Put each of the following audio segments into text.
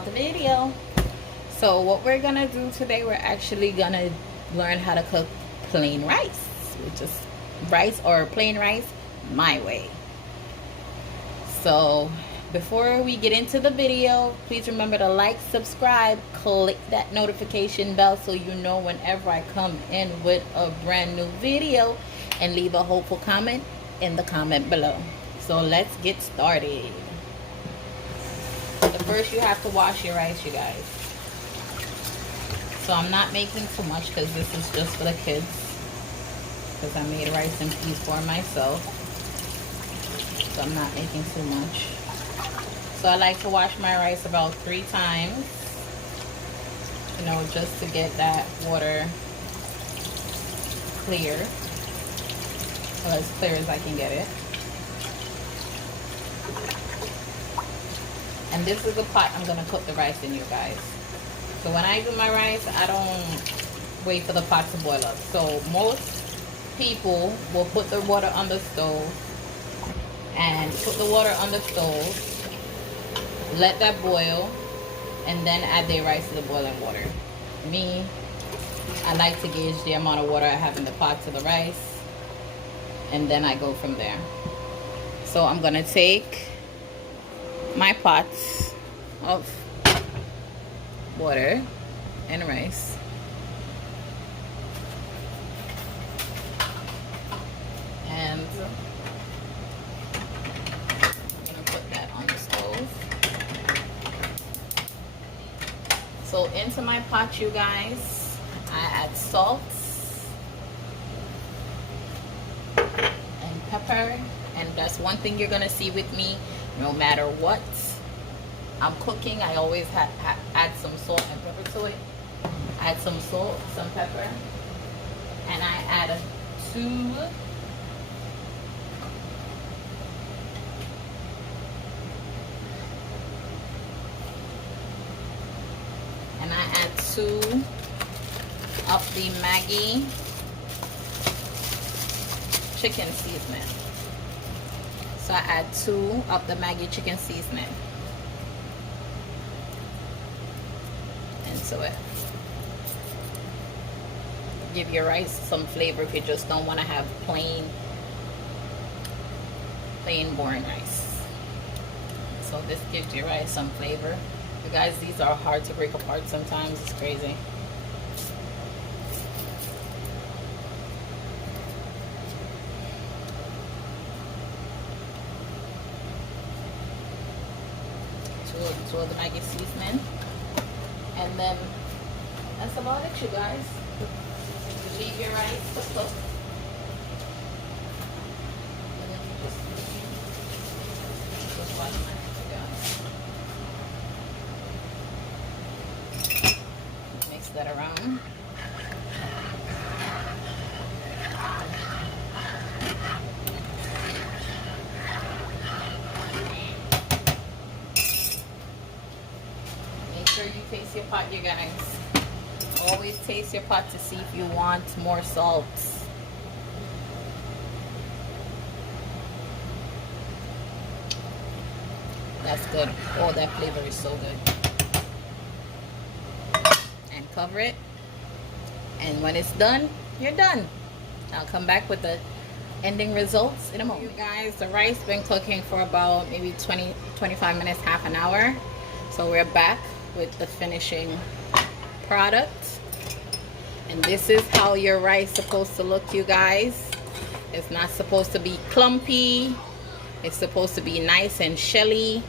another video. So what we're gonna do today, we're actually gonna learn how to cook plain rice, which is rice or plain rice my way. So before we get into the video, please remember to like, subscribe, click that notification bell so you know whenever I come in with a brand new video, and leave a hopeful comment in the comment below. So let's get started. But first you have to wash your rice, you guys. So I'm not making too much because this is just for the kids, because I made rice and peas for myself. So I'm not making too much. So I like to wash my rice about 3 times, you know, just to get that water clear, or as clear as I can get it. And this is the pot I'm gonna cook the rice in, you guys. So when I do my rice, I don't wait for the pot to boil up. So most people will put the water on the stove and put the water on the stove, let that boil, and then add their rice to the boiling water. Me, I like to gauge the amount of water I have in the pot to the rice, and then I go from there. So I'm gonna take my pots of water and rice, and I'm gonna put that on the stove. So into my pot, you guys, I add salt and pepper. And that's one thing you're gonna see with me, no matter what I'm cooking, I always add some salt and pepper to it. Add some salt, some pepper, and I add 2 of the Maggie chicken seasoning. So I add 2 of the Maggie chicken seasoning into it. Give your rice some flavor if you just don't want to have plain boring rice. So this gives your rice some flavor. You guys, these are hard to break apart sometimes. It's crazy. Two of the Maggie seasoning, and then that's about it, you guys. Leave your rice to cook, and then you just wash my hands, guys. Mix that around. You taste your pot, you guys. Always taste your pot to see if you want more salt. That's good. Oh, that flavor is so good. And cover it, and when it's done, you're done. I'll come back with the ending results in a moment. You guys, the rice been cooking for about maybe 20-25 minutes, half an hour. So we're back with the finishing product, and this is how your rice is supposed to look, you guys. It's not supposed to be clumpy. It's supposed to be nice and shelly.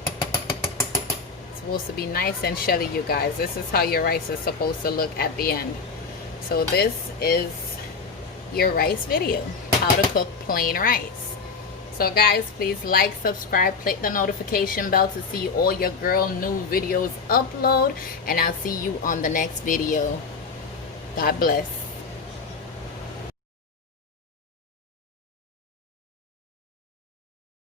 It's supposed to be nice and shelly, you guys. This is how your rice is supposed to look at the end. So this is your rice video, how to cook plain rice. So guys, please like, subscribe, click the notification bell to see all your girl new videos upload, and I'll see you on the next video. God bless.